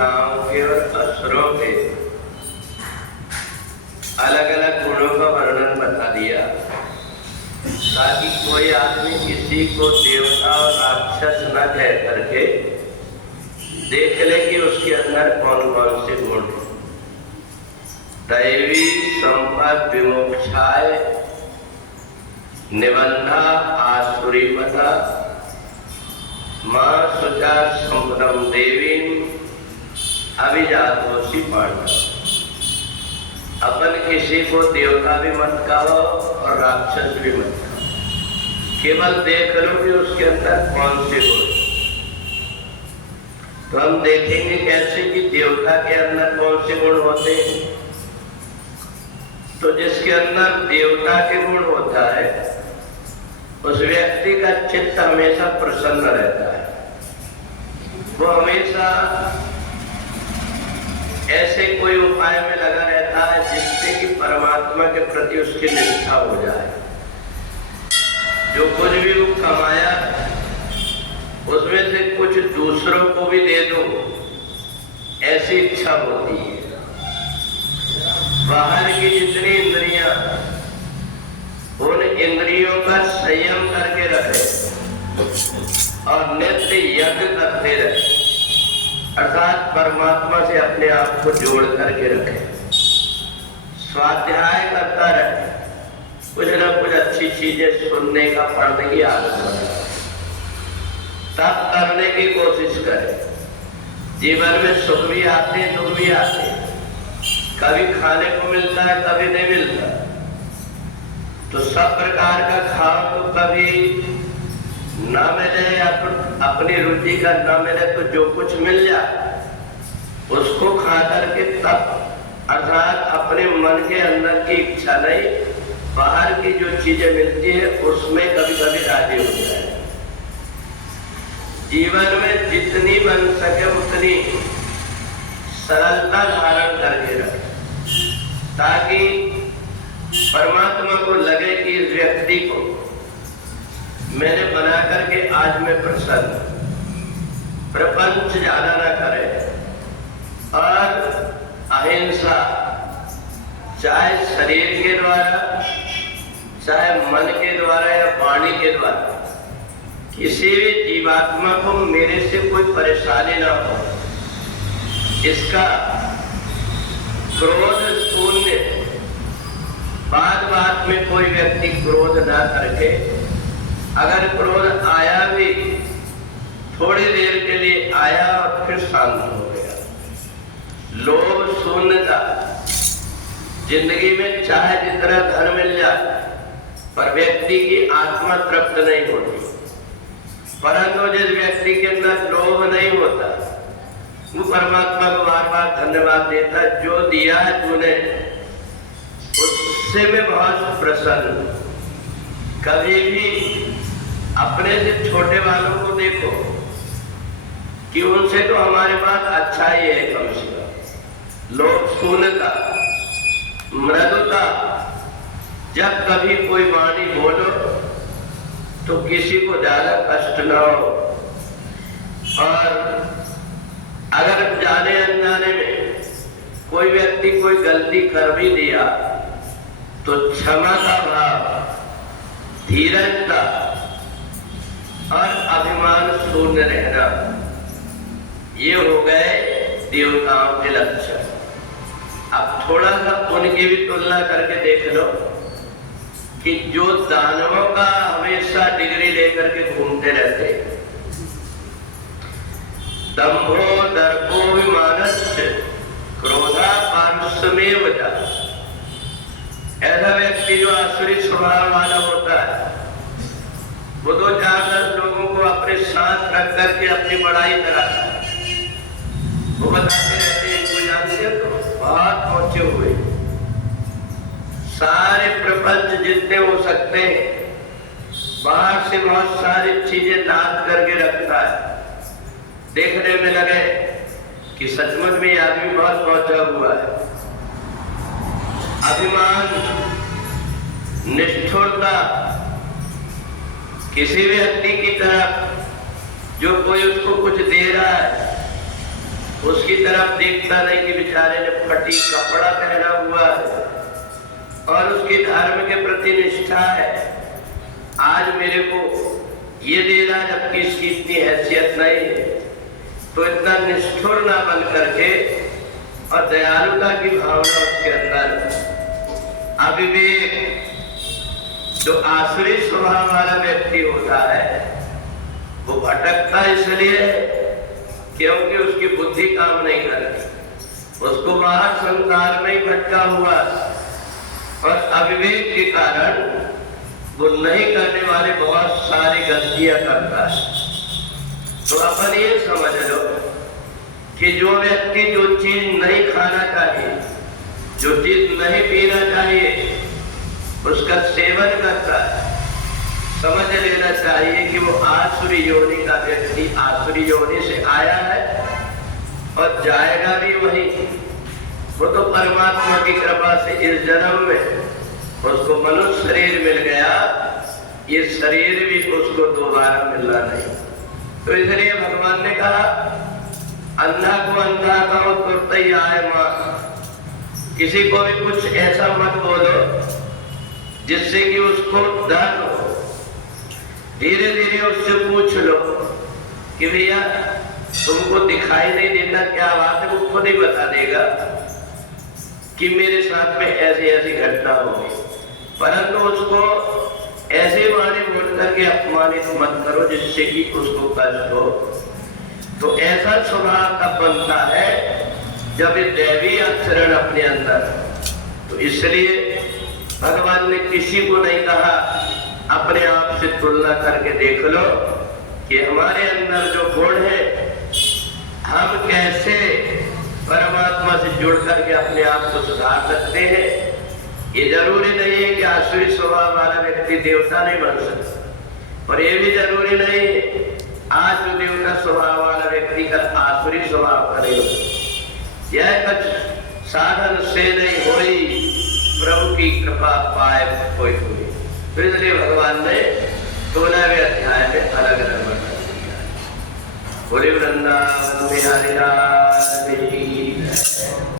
देवताओं के और असुरों के अलग अलग गुणों का वर्णन बता दिया, ताकि कोई आदमी किसी को देवता और राक्षस न कह करके देख ले कि उसके अंदर कौन कौन से गुण हैं। दैवी संपद विमोक्षाय निबंधा आसुरीपता मां सुचा संपदम देवी अभिजातोषी पांडव। अपन किसी को देवता भी मत कहो और राक्षस भी मत कहो, केवल देख लो कि उसके अंदर कौन से गुण। तो हम देखेंगे कैसे कि देवता के अंदर कौन से गुण होते हैं। तो जिसके अंदर देवता के गुण होता है उस व्यक्ति का चित्त हमेशा प्रसन्न रहता है। वो हमेशा ऐसे कोई उपाय में लगा रहता है जिससे कि परमात्मा के प्रति उसकी निष्ठा हो जाए। जो कुछ भी वो कमाया उसमें से कुछ दूसरों को भी दे दो, ऐसी इच्छा होती है। बाहर की जितनी इंद्रियां, उन इंद्रियों का संयम करके रखे और नित्य यज्ञ करते रहे, अर्थात परमात्मा से अपने आप को जोड़ करके रखे। स्वाध्याय करता रहे, कुछ न कुछ अच्छी चीजें सुनने का, पढ़ने की आदत बने, तब करने की कोशिश करे। जीवन में सुख भी आते हैं, दुख भी आते हैं, कभी खाने को मिलता है, कभी नहीं मिलता। तो सब प्रकार का खाओ, तो कभी ना मिले या फिर अपनी रुचि का ना मिले, तो जो कुछ मिल जाए उसको खा करके तब, अर्थात अपने मन के अंदर की इच्छा नहीं, बाहर की जो चीजें मिलती है उसमें कभी कभी राजी हो जाए। जीवन में जितनी बन सके उतनी सरलता धारण करके रखे, ताकि परमात्मा को लगे कि इस व्यक्ति को मैंने बना करके आज मैं प्रसन्न। प्रपंच ज्यादा ना करे और अहिंसा, चाहे शरीर के द्वारा, चाहे मन के द्वारा या वाणी के द्वारा, किसी भी जीवात्मा को मेरे से कोई परेशानी ना हो, इसका क्रोध शून्य, बात बात में कोई व्यक्ति क्रोध ना करके, अगर क्रोध आया भी थोड़ी देर के लिए आया और फिर शांत हो गया। लोभ शून्यता, जिंदगी में चाहे जितना धन मिल जाए पर व्यक्ति की आत्मा तृप्त नहीं होती। परंतु जिस व्यक्ति के अंदर लोभ नहीं होता वो परमात्मा को बार बार धन्यवाद देता, जो दिया है तूने उससे मैं बहुत प्रसन्न हूं। कभी भी अपने से छोटे वालों को देखो कि उनसे तो हमारे पास अच्छा ही है, कम से कम। लोभ शून्यता, मृदुता, जब कभी कोई वाणी बोलो तो किसी को ज्यादा कष्ट न हो, और अगर जाने अनजाने में कोई व्यक्ति कोई गलती कर भी दिया तो क्षमा का भाव, धीरजता और अभिमान शून्य रहना, ये हो गए देवताओं के लक्षण। अब थोड़ा सा उनकी भी तुलना करके देख लो कि जो दानवों का हमेशा डिग्री लेकर के घूमते रहते हैं, दंभो दर्पोभिमानस्य क्रोधा पारुष्यमेव च, ऐसा व्यक्ति जो आसुरी स्वभाव वाला होता है वो तो जाकर लोगों को अपने साथ रख करके अपनी बड़ाई कराता है। वो बताते रहते हैं, इनको जानते हो तो बहुत पहुंचे हुए, सारे प्रपंच जितने हो सकते हैं बाहर से बहुत सारी चीजें दान करके रखता है। देखने में लगे कि सचमुच में आदमी बहुत पहुंचा हुआ है। अभिमान, निष्ठुरता, किसी व्यक्ति की तरफ जो कोई उसको कुछ दे रहा है उसकी तरफ देखता नहीं कि बेचारे ने फटी कपड़ा पहना हुआ है और उसकी धर्म के प्रति निष्ठा है। आज मेरे को ये दे रहा जबकि इसकी इतनी हैसियत नहीं है, तो इतना निष्ठुर ना बन करके और दयालुता की भावना उसके अंदर, अविवेक जो आसुरी स्वभाव वाला व्यक्ति होता है वो भटकता इसलिए क्योंकि उसकी बुद्धि काम नहीं करती, उसको बाहर संसार में ही भटका हुआ और अविवेक के कारण वो नहीं करने वाले बहुत सारी गलतियां करता है। तो अपन ये समझ लो कि जो व्यक्ति जो चीज नहीं खाना चाहिए, जो चीज नहीं पीना चाहिए, उसका सेवन करता है, समझ लेना चाहिए कि वो आसुरी योनि का व्यक्ति आसुरी योनि से आया है और जाएगा भी वही। वो तो परमात्मा की कृपा से इस जन्म में उसको मनुष्य शरीर मिल गया, ये शरीर भी उसको दोबारा मिलना नहीं। तो इसलिए भगवान ने कहा अंधा को अंधा कहो तुरंत ही आए मां। किसी को भी कुछ ऐसा मत बोलो जिससे कि उसको दर्द हो, धीरे धीरे उससे पूछ लो कि भैया तुमको दिखाई नहीं देता क्या बात है, वो खुद ही बता देगा कि मेरे साथ में ऐसी ऐसी घटना हो गई। परंतु उसको ऐसे वाणी बोल करके अपमानित मत करो जिससे कि उसको कष्ट हो। तो ऐसा स्वभाव तब बनता है जब ये दैवी आचरण अपने अंदर। तो इसलिए भगवान ने किसी को नहीं कहा, अपने आप से तुलना करके देख लो कि हमारे अंदर जो गुण है हम कैसे परमात्मा से जुड़ करके अपने आप को सुधार सकते हैं। ये जरूरी नहीं है कि आसुरी स्वभाव वाला व्यक्ति देवता नहीं बन सकता, और ये भी जरूरी नहीं है आज जो देवता स्वभाव वाला व्यक्ति का आसुरी स्वभाव का नहीं होता। यह कुछ साधन से नहीं हुई, प्रभु की कृपा पाए कोई हुई। तो इसलिए भगवान ने 16वें अध्याय में अलग अलग बता दिया। बोले वृंदावन बिहारी लाल की।